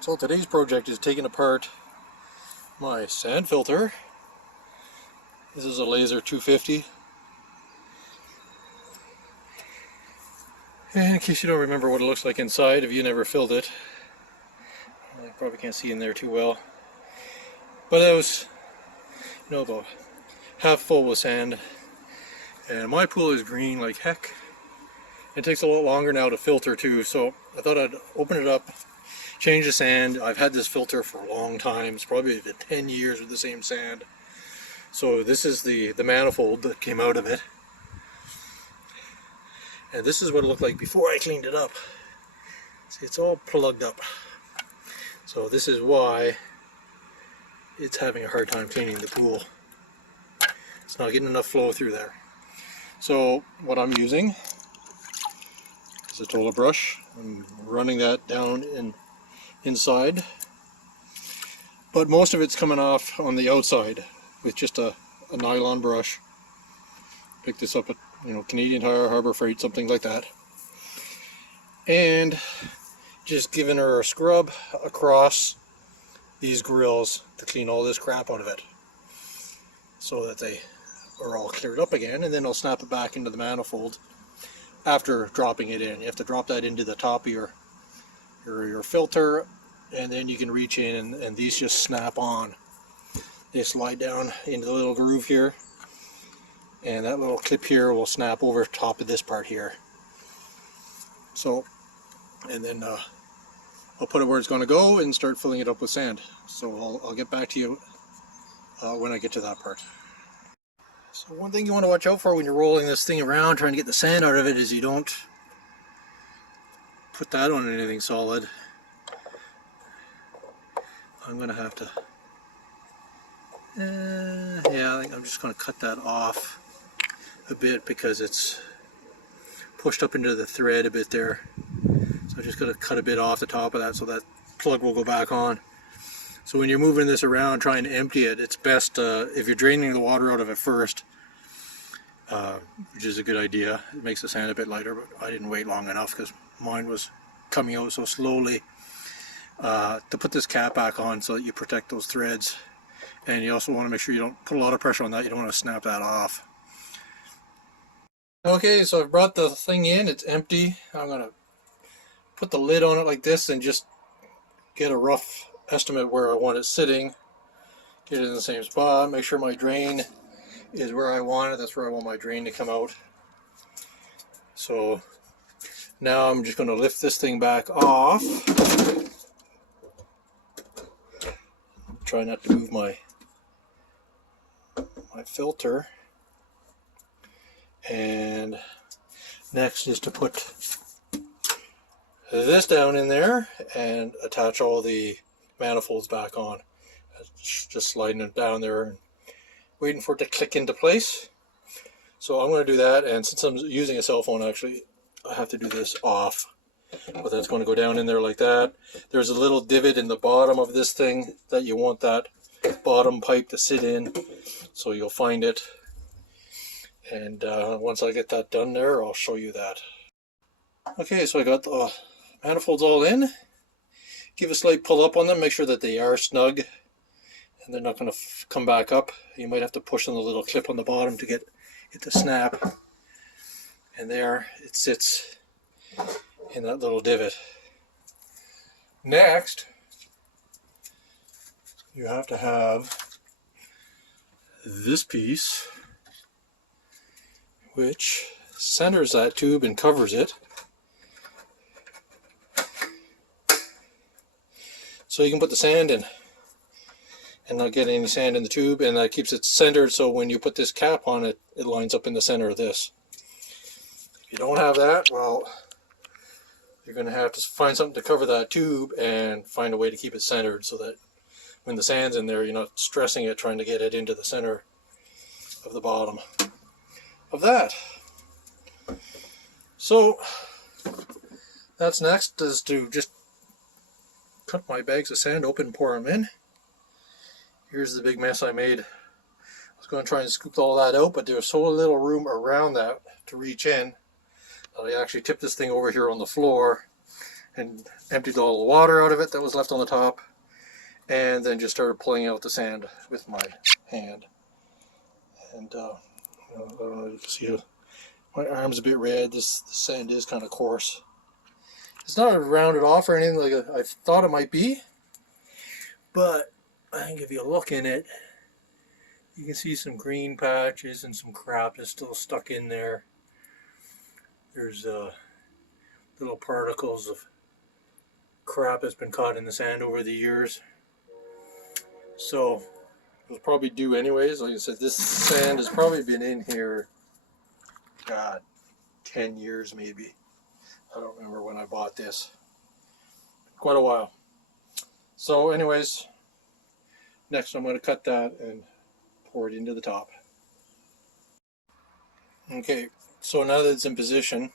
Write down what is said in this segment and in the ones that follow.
So today's project is taking apart my sand filter. This is a Laser 250. And in case you don't remember what it looks like inside, if you never filled it, you probably can't see in there too well. But it was, about half full with sand. And my pool is green like heck. It takes a lot longer now to filter too, so I thought I'd open it up, change the sand. I've had this filter for a long time. It's probably been 10 years with the same sand. So this is the manifold that came out of it. And this is what it looked like before I cleaned it up. See, it's all plugged up. So this is why it's having a hard time cleaning the pool. It's not getting enough flow through there. So what I'm using is a Tola brush. I'm running that down inside. But most of it's coming off on the outside with just a nylon brush. Pick this up at Canadian Tire, Harbor Freight, something like that. And just giving her a scrub across these grills to clean all this crap out of it, so that they are all cleared up again, and then I'll snap it back into the manifold after dropping it in. You have to drop that into the top of your filter, and then you can reach in and these just snap on. They slide down into the little groove here, and that little clip here will snap over top of this part here. So, and then I'll put it where it's going to go and start filling it up with sand. So I'll get back to you when I get to that part. So one thing you want to watch out for when you're rolling this thing around trying to get the sand out of it is you don't put that on anything solid. I'm going to have to, yeah, I think I'm just going to cut that off a bit because it's pushed up into the thread a bit there. So I'm just going to cut a bit off the top of that so that plug will go back on. So when you're moving this around trying to empty it, it's best if you're draining the water out of it first, which is a good idea. It makes the sand a bit lighter, but I didn't wait long enough because mine was coming out so slowly. To put this cap back on so that you protect those threads. And you also want to make sure you don't put a lot of pressure on that. You don't want to snap that off. Okay, so I've brought the thing in. It's empty. I'm going to put the lid on it like this and just get a rough estimate where I want it sitting. Get it in the same spot. Make sure my drain is where I want it. That's where I want my drain to come out. So now I'm just going to lift this thing back off. Try not to move my filter. And next is to put this down in there and attach all the manifolds back on. Just sliding it down there and waiting for it to click into place. So I'm going to do that, and since I'm using a cell phone, actually I have to do this off. But that's going to go down in there like that. There's a little divot in the bottom of this thing that you want that bottom pipe to sit in, so you'll find it. And once I get that done there, I'll show you that. Okay, so I got the manifolds all in. Give a slight pull up on them, make sure that they are snug and they're not going to come back up. You might have to push on the little clip on the bottom to get it to snap. And there it sits in that little divot. Next, you have to have this piece, which centers that tube and covers it. So you can put the sand in and not get any sand in the tube, and that keeps it centered, so when you put this cap on it, it lines up in the center of this. If you don't have that, well, you're going to have to find something to cover that tube and find a way to keep it centered so that when the sand's in there, you're not stressing it trying to get it into the center of the bottom of that. So that's next, is to just cut my bags of sand open and pour them in. Here's the big mess I made. I was going to try and scoop all that out, but there was so little room around that to reach in that I actually tipped this thing over here on the floor and emptied all the water out of it that was left on the top, and then just started pulling out the sand with my hand. And I don't know if you can see it. My arm's a bit red. This sand is kind of coarse. It's not rounded off or anything like I thought it might be, but I think if you look in it, you can see some green patches and some crap that's still stuck in there. There's little particles of crap that's been caught in the sand over the years. So it'll probably do anyways. Like I said, this sand has probably been in here, God, 10 years maybe. I don't remember when I bought this. Quite a while. So anyways, next I'm going to cut that and pour it into the top. Okay, so now that it's in position,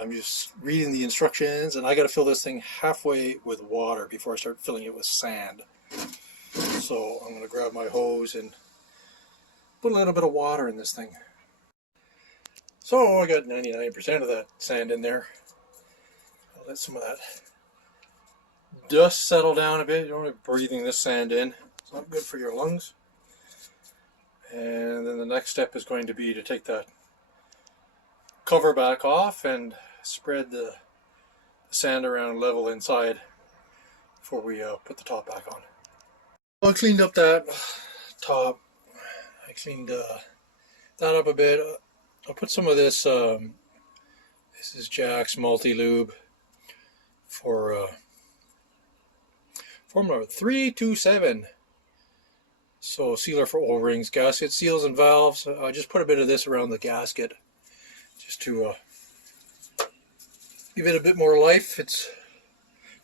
I'm just reading the instructions, and I got to fill this thing halfway with water before I start filling it with sand. So I'm going to grab my hose and put a little bit of water in this thing. So I got 99% of that sand in there. I'll let some of that dust settle down a bit. You don't want to be breathing this sand in. It's not good for your lungs. And then the next step is going to be to take that cover back off and spread the sand around level inside before we put the top back on. Well, I cleaned up that top. I cleaned that up a bit. I'll put some of this, this is Jack's Multi-Lube for formula 327. So sealer for O-rings, gasket seals and valves. I just put a bit of this around the gasket just to give it a bit more life. It's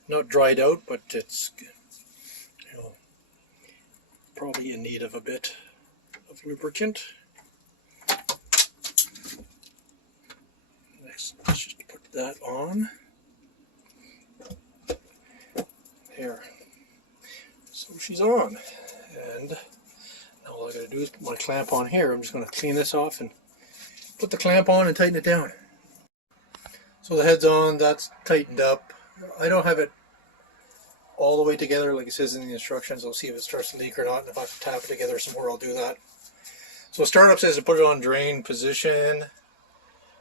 not dried out, but it's, you know, probably in need of a bit of lubricant. Next, let's just put that on. There. So she's on. And now all I gotta do is put my clamp on here. I'm just gonna clean this off and put the clamp on and tighten it down. So the head's on, that's tightened up. I don't have it all the way together like it says in the instructions. I'll see if it starts to leak or not, and if I have to tap it together some more, I'll do that. So startup says to put it on drain position.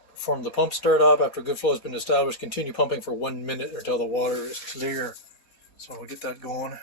Perform the pump startup. After good flow has been established, continue pumping for 1 minute until the water is clear. So I'll get that going.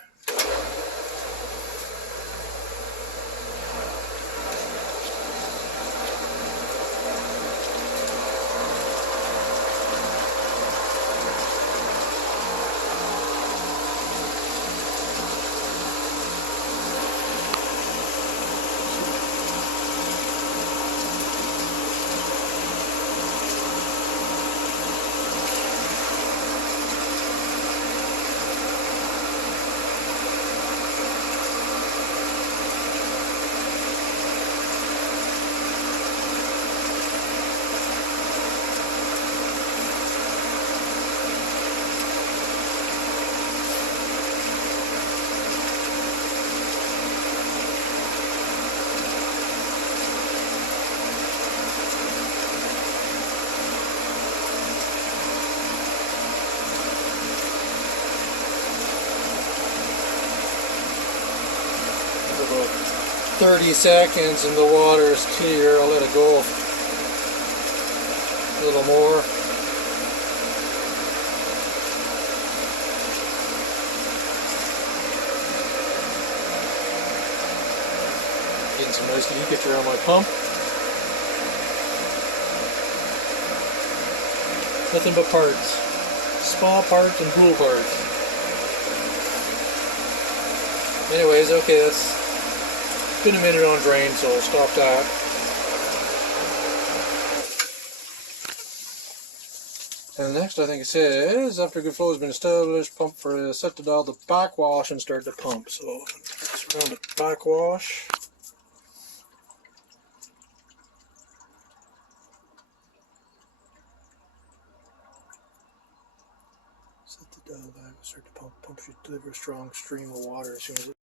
About 30 seconds and the water is clear. I'll let it go a little more. Getting some nice leakage around my pump. Nothing but parts. Small parts and pool parts. Anyways, okay, that's been a minute on drain, so I'll stop that. And next, I think it says, after good flow has been established, pump for set to dial the backwash and start the pump. So, just around the backwash. Set the dial back, start the pump. Pump should deliver a strong stream of water as soon as it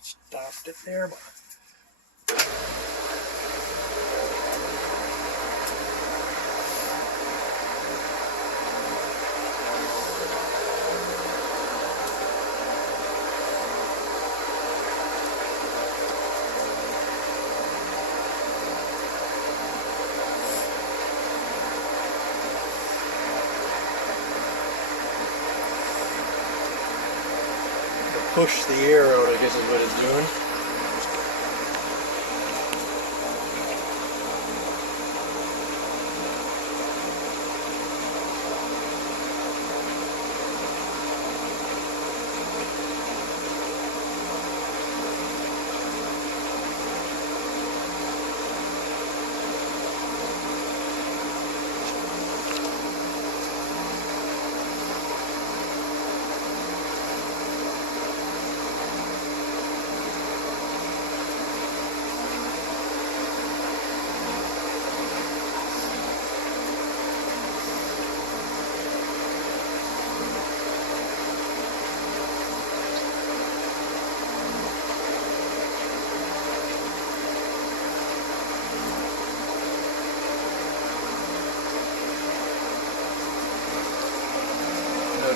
stopped it there. push the air out, I guess is what it's doing.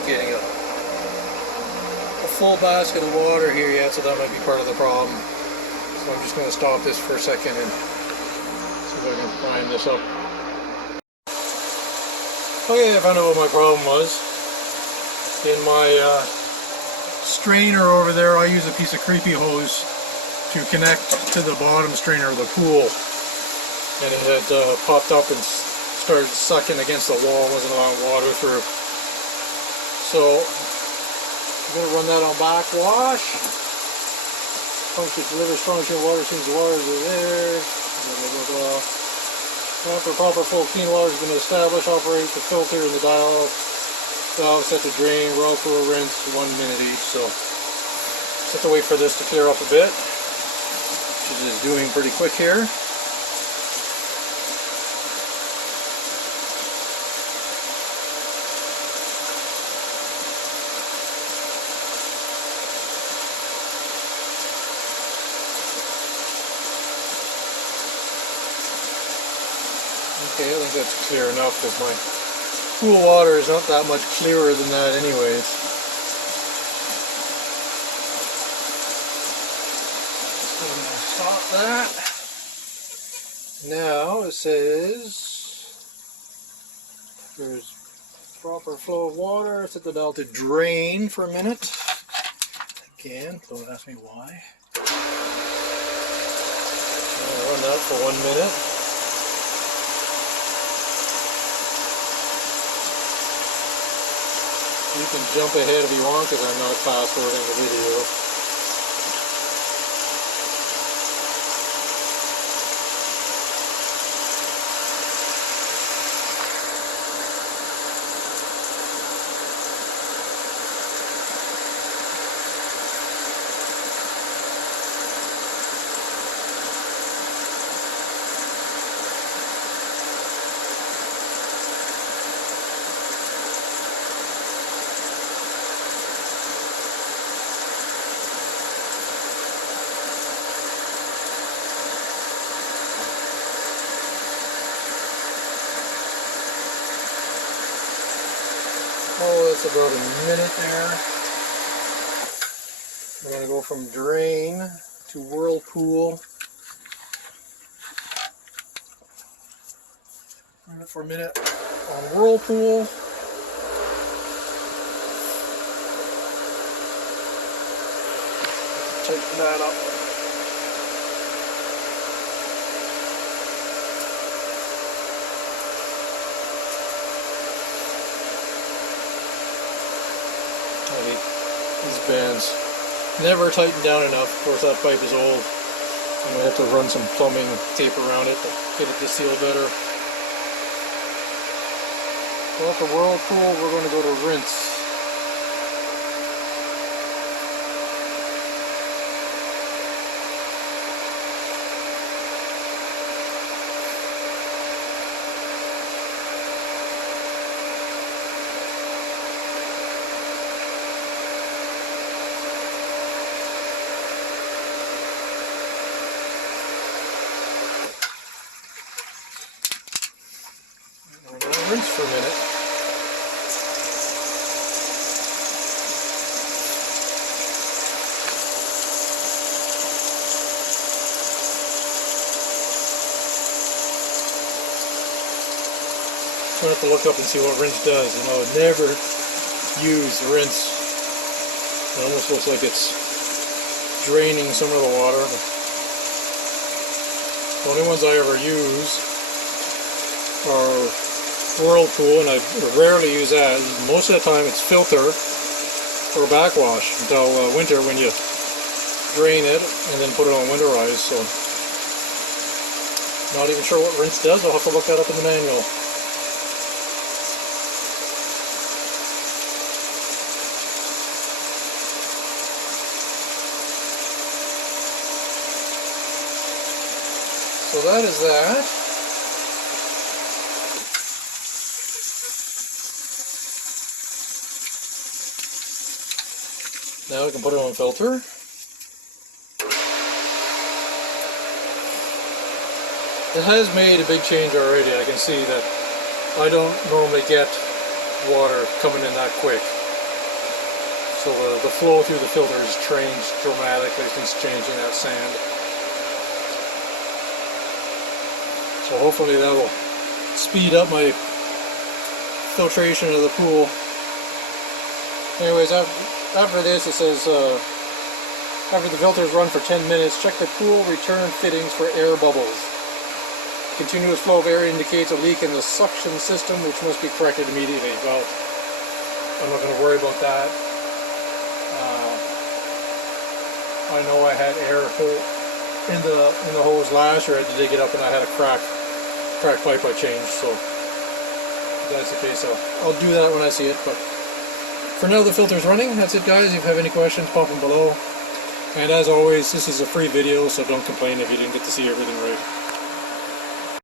Getting a full basket of water here yet, so that might be part of the problem. So I'm just going to stop this for a second and see if I can prime this up. Okay, I found out what my problem was. In my strainer over there, I use a piece of creepy hose to connect to the bottom strainer of the pool, and it had popped up and started sucking against the wall, wasn't allowing water through. So I'm going to run that on backwash. Function delivers function water since the water is there. Blah, blah, blah. After proper flow, clean water has been established. Operate the filter in the dial valve set to drain. Roll through a rinse 1 minute each. So just have to wait for this to clear up a bit, which it is doing pretty quick here. Okay, I think that's clear enough because my pool water is not that much clearer than that anyways. So I'm going to stop that. Now it says there's proper flow of water. Set the dial to drain for a minute. Again, don't ask me why. I'm going to run that for 1 minute. You can jump ahead if you want because I'm not fast forwarding the video. Oh, that's about a minute there. We're going to go from drain to whirlpool. Run it for a minute on whirlpool. Tighten that up. These bands never tightened down enough. Of course, that pipe is old. I'm going to have to run some plumbing tape around it to get it to seal better. So after whirlpool, we're going to go to rinse. Rinse for a minute. I'm going to have to look up and see what rinse does. I would never use rinse It almost looks like it's draining some of the water. The only ones I ever use are Whirlpool, and I rarely use that. Most of the time it's filter or backwash until winter, when you drain it and then put it on winterize. So not even sure what rinse does. I'll have to look that up in the manual. So that is that. Now we can put it on filter. It has made a big change already. I can see that I don't normally get water coming in that quick. So the flow through the filter has changed dramatically since changing that sand. So hopefully that will speed up my filtration of the pool. Anyways, after this it says, after the filters run for 10 minutes, check the pool return fittings for air bubbles. Continuous flow of air indicates a leak in the suction system, which must be corrected immediately. Well, I'm not going to worry about that. I know I had air in the hose last year. I had to dig it up, and I had a cracked pipe I changed. So if that's the case, I'll do that when I see it. But for now, the filter's running. That's it, guys. If you have any questions, pop them below. And as always, this is a free video, so don't complain if you didn't get to see everything right.